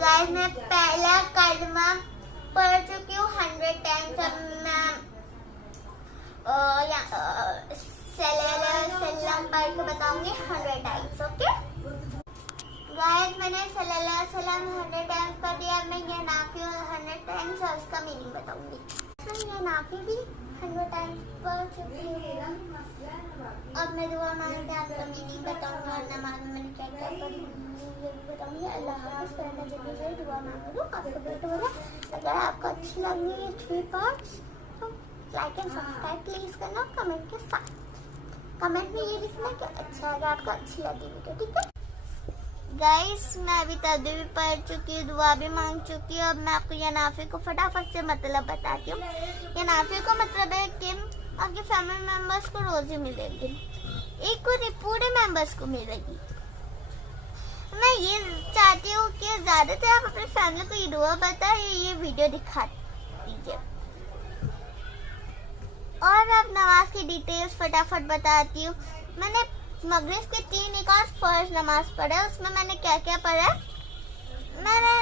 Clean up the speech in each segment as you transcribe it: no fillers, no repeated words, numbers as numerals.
Guys मैं पहला कलमा पढ़ चुकी हूँ 100 टाइम्स। अब मैं सल्लल्लाहु पढ़ के बताऊंगी 100 टाइम्स। ओके गाइस मैंने सल्लल्लाहु अलैहि वसल्लम 100 टाइम्स पढ़ दिया। अब मैं ये नाफी 100 टाइम्स और उसका मीनिंग बताऊंगी। ये नाफी भी 100 टाइम्स पढ़ चुकी हूँ। अब मैं दुआ मांग के आपका मीनिंग बताऊंगा और नमाज में मैंने क्या क्या पढ़ी ये भी बताऊंगी। अल्लाह हाफ़िज़। करना जल्दी दुआ मांग लो आपको बेट बोला। अगर आपको अच्छी लगी ये 3 पार्ट्स तो लाइक एंड सब्सक्राइब प्लीज करना कमेंट के साथ। कमेंट में ये लिखना कि अच्छा लगा आपको अच्छी लगी वीडियो। ठीक है गाइस मैं अभी तस्बीह भी पढ़ चुकी हूँ, दुआ भी मांग चुकी हूँ। अब मैं आपको ये नाफे को फटाफट से मतलब बताती हूँ। ये नाफे का मतलब है कि आपके फैमिली मेंबर्स को रोजी मिलेगी, एक को नहीं पूरे मेंबर्स को मिलेगी। मैं ये चाहती हूँ कि ज्यादातर आप अपने फैमिली को ये दुआ बताए, ये वीडियो दिखा दीजिए। और अब नमाज की डिटेल्स फटाफट बताती हूँ। मैंने मगरिब के 3 निकात फर्ज नमाज पढ़ा। उसमें मैंने क्या क्या पढ़ा, मैंने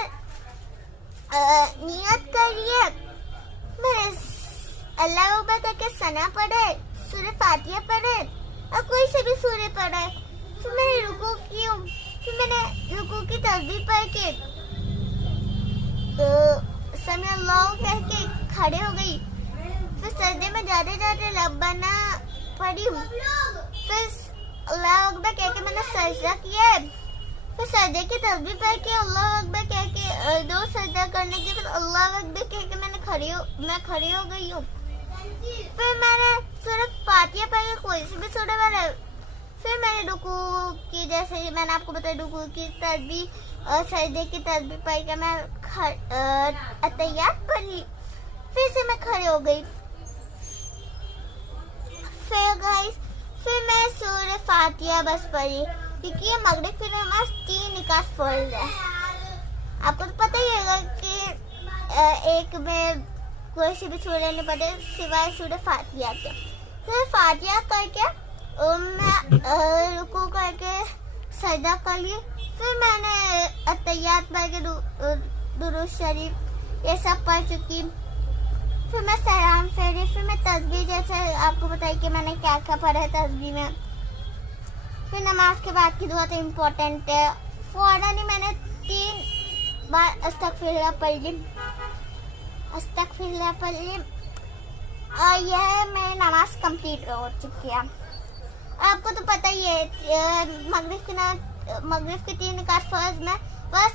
नियत करी है, मैंने अल्लाह अकबर करके सना पढ़े, सूरह फातिहा पढ़े और कोई से भी सूरह पढ़े। फिर मैंने रुकू की, फिर मैंने रुकू की तस्बीह पढ़ के समी अल्लाह कह के खड़े हो गई। फिर सजदे में जाते जाते रब्बाना पढ़ी। फिर अल्लाह अकबर कह के मैंने सजदा किया। फिर सजदे की तस्बीह पढ़ के अल्लाह अकबर कह के 2 सजदा करने के बाद अल्लाह अकबर कह के मैं खड़ी हो गई हूँ। फिर मैंने सूरह फातिहा पढ़ के कोई से भी सूरह पढ़ा। फिर मैंने रुकू की, जैसे मैंने आपको बताया रुकू की तस्बीह और सजदे की तस्बीह पढ़ के मैं अतहियात पढ़ी। फिर से मैं खड़ी हो गई। फिर गाइस फिर मैं सूरह फातिहा बस पढ़ी, क्योंकि ये मगरिब की नमाज 3 निकात फर्ज है। आपको तो पता ही होगा कि एक में कोई सी भी सूरह नहीं पढ़े सिवाय सूरह फातिहा के। फिर फातिहा करके मैं रुकू करके सजदा कर ली। फिर मैंने अतहियात पढ़ के दुरूद शरीफ ये सब पढ़ चुकी। फिर मैं सलाम फेरी। फिर मैं तस्बीह, जैसे आपको बताई कि मैंने क्या क्या पढ़ा है तस्बीह में। फिर नमाज के बाद की दुआ तो इम्पोर्टेंट है। फौरन ही मैंने 3 बार अस्तगफिरुल्लाह पढ़ ली और यह मेरी नमाज कंप्लीट हो चुकी है। आपको तो पता ही है मगरिब के 3 निकात फर्ज में बस